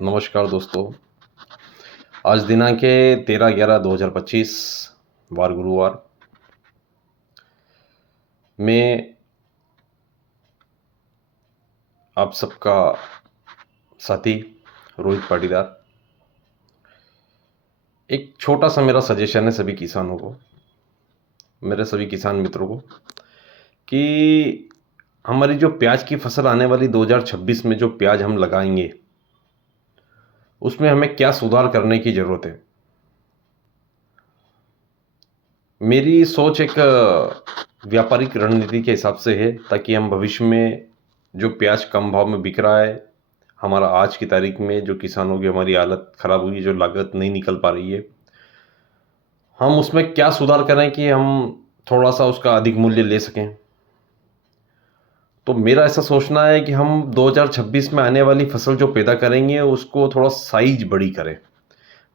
नमस्कार दोस्तों। आज दिनांक है 13/11/2025 वार गुरुवार। मैं आप सबका साथी रोहित पाटीदार। एक छोटा सा मेरा सजेशन है सभी किसानों को, मेरे सभी किसान मित्रों को, कि हमारी जो प्याज की फसल आने वाली 2026 में जो प्याज हम लगाएंगे उसमें हमें क्या सुधार करने की ज़रूरत है। मेरी सोच एक व्यापारिक रणनीति के हिसाब से है, ताकि हम भविष्य में जो प्याज कम भाव में बिक रहा है, हमारा आज की तारीख में जो किसानों की हमारी हालत ख़राब हुई, जो लागत नहीं निकल पा रही है, हम उसमें क्या सुधार करें कि हम थोड़ा सा उसका अधिक मूल्य ले सकें। तो मेरा ऐसा सोचना है कि हम 2026 में आने वाली फसल जो पैदा करेंगे उसको थोड़ा साइज बड़ी करें।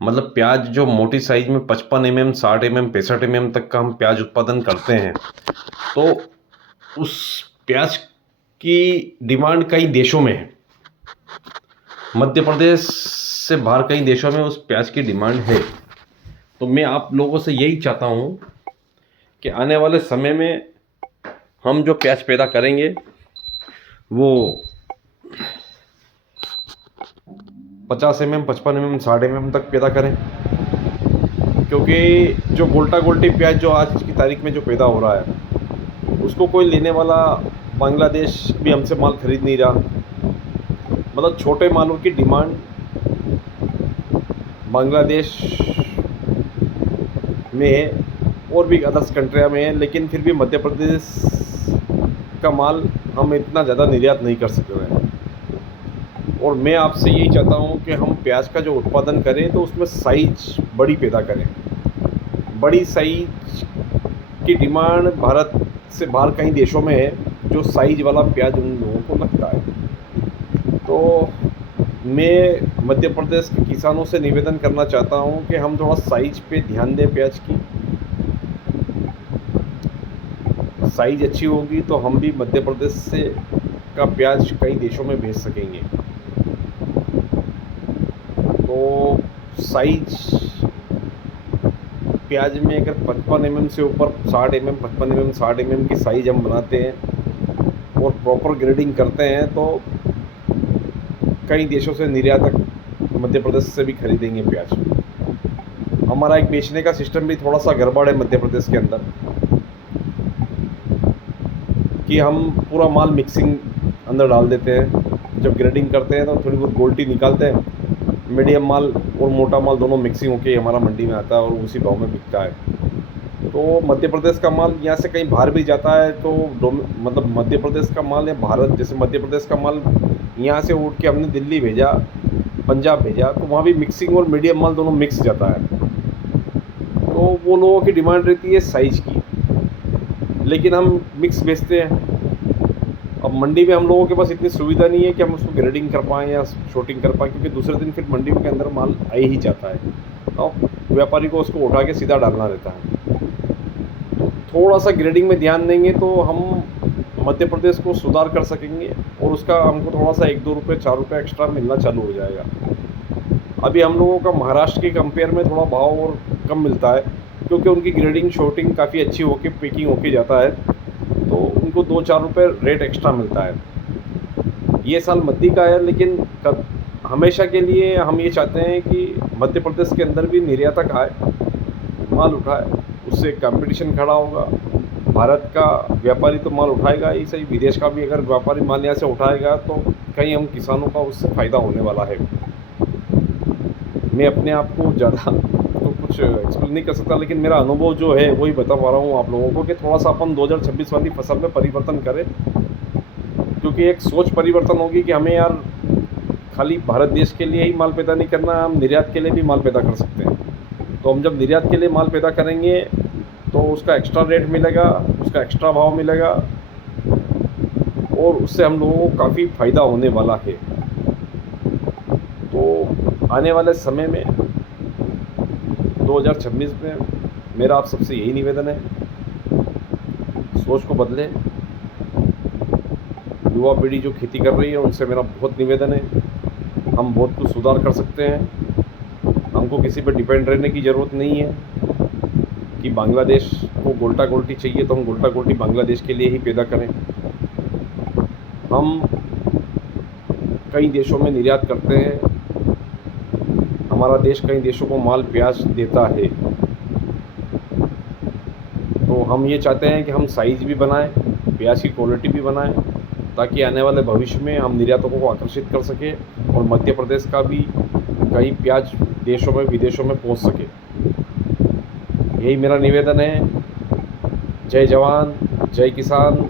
मतलब प्याज जो मोटी साइज में 55 mm, 60 mm, 65 mm तक का हम प्याज उत्पादन करते हैं, तो उस प्याज की डिमांड कई देशों में है। मध्य प्रदेश से बाहर कई देशों में उस प्याज की डिमांड है। तो मैं आप लोगों से यही चाहता हूँ कि आने वाले समय में हम जो प्याज पैदा करेंगे वो 50 mm, 55 mm, 60 mm तक पैदा करें। क्योंकि जो गोल्टा गोल्टी प्याज जो आज की तारीख में जो पैदा हो रहा है उसको कोई लेने वाला बांग्लादेश भी हमसे माल खरीद नहीं रहा। मतलब छोटे मालों की डिमांड बांग्लादेश में है और भी अदर्स कंट्रिया में है, लेकिन फिर भी मध्य प्रदेश का माल हम इतना ज़्यादा निर्यात नहीं कर सक रहे हैं। और मैं आपसे यही चाहता हूँ कि हम प्याज का जो उत्पादन करें तो उसमें साइज बड़ी पैदा करें। बड़ी साइज की डिमांड भारत से बाहर कई देशों में है, जो साइज वाला प्याज उन लोगों को लगता है। तो मैं मध्य प्रदेश के किसानों से निवेदन करना चाहता हूँ कि हम थोड़ा साइज पे ध्यान दें। प्याज की साइज अच्छी होगी तो हम भी मध्य प्रदेश से का प्याज कई देशों में भेज सकेंगे। तो साइज प्याज में अगर 55 mm से ऊपर 60 mm, 55 mm, 60 mm की साइज हम बनाते हैं और प्रॉपर ग्रेडिंग करते हैं तो कई देशों से निर्यातक मध्य प्रदेश से भी खरीदेंगे प्याज। हमारा एक बेचने का सिस्टम भी थोड़ा सा गड़बड़ है मध्य प्रदेश के अंदर, कि हम पूरा माल मिक्सिंग अंदर डाल देते हैं। जब ग्रेडिंग करते हैं तो थोड़ी बहुत गोल्टी निकालते हैं, मीडियम माल और मोटा माल दोनों मिक्सिंग होकर हमारा मंडी में आता है और उसी भाव में बिकता है। तो मध्य प्रदेश का माल यहाँ से कहीं बाहर भी जाता है तो मतलब मध्य प्रदेश का माल या भारत, जैसे मध्य प्रदेश का माल यहाँ से उठ के हमने दिल्ली भेजा, पंजाब भेजा, तो वहाँ भी मिक्सिंग और मीडियम माल दोनों मिक्स जाता है। तो वो लोगों की डिमांड रहती है साइज की, लेकिन हम मिक्स बेचते हैं। अब मंडी में हम लोगों के पास इतनी सुविधा नहीं है कि हम उसको ग्रेडिंग कर पाएँ या शॉर्टिंग कर पाएँ, क्योंकि दूसरे दिन फिर मंडी के अंदर माल आ ही जाता है और व्यापारी को उसको उठा के सीधा डालना रहता है। तो थोड़ा सा ग्रेडिंग में ध्यान देंगे तो हम मध्य प्रदेश को सुधार कर सकेंगे और उसका हमको थोड़ा सा 1-2 रुपये 4 रुपये एक्स्ट्रा मिलना चालू हो जाएगा। अभी हम लोगों का महाराष्ट्र के कंपेयर में थोड़ा भाव और कम मिलता है, क्योंकि उनकी ग्रेडिंग शॉर्टिंग काफ़ी अच्छी होके पैकिंग होके जाता है, तो उनको 2-4 रुपये रेट एक्स्ट्रा मिलता है। ये साल मद्दी का है, लेकिन कब हमेशा के लिए हम ये चाहते हैं कि मध्य प्रदेश के अंदर भी निर्यातक आए, माल उठाए, उससे कंपटीशन खड़ा होगा। भारत का व्यापारी तो माल उठाएगा ही सही, विदेश का भी अगर व्यापारी माल यहाँ से उठाएगा तो कहीं हम किसानों का उससे फ़ायदा होने वाला है। मैं अपने आप को ज़्यादा तो कुछ एक्सप्लेन नहीं कर सकता, लेकिन मेरा अनुभव जो है वही बता पा रहा हूँ आप लोगों को कि थोड़ा सा अपन 2026 वाली फसल में परिवर्तन करें, क्योंकि एक सोच परिवर्तन होगी कि हमें यार खाली भारत देश के लिए ही माल पैदा नहीं करना, हम निर्यात के लिए भी माल पैदा कर सकते हैं। तो हम जब निर्यात के लिए माल पैदा करेंगे तो उसका एक्स्ट्रा रेट मिलेगा, उसका एक्स्ट्रा भाव मिलेगा और उससे हम लोगों को काफ़ी फ़ायदा होने वाला है। तो आने वाले समय में 2026 में मेरा आप सबसे यही निवेदन है, सोच को बदलें। युवा पीढ़ी जो खेती कर रही है उनसे मेरा बहुत निवेदन है हम बहुत कुछ सुधार कर सकते हैं। हमको किसी पर डिपेंड रहने की ज़रूरत नहीं है कि बांग्लादेश को गोल्टा गोल्टी चाहिए तो हम गोल्टा गोल्टी बांग्लादेश के लिए ही पैदा करें। हम कई देशों में निर्यात करते हैं, हमारा देश कई देशों को माल प्याज देता है। तो हम ये चाहते हैं कि हम साइज़ भी बनाएं, प्याज की क्वालिटी भी बनाएं, ताकि आने वाले भविष्य में हम निर्यातकों को आकर्षित कर सकें और मध्य प्रदेश का भी कई प्याज देशों में विदेशों में पहुंच सके। यही मेरा निवेदन है। जय जवान, जय किसान।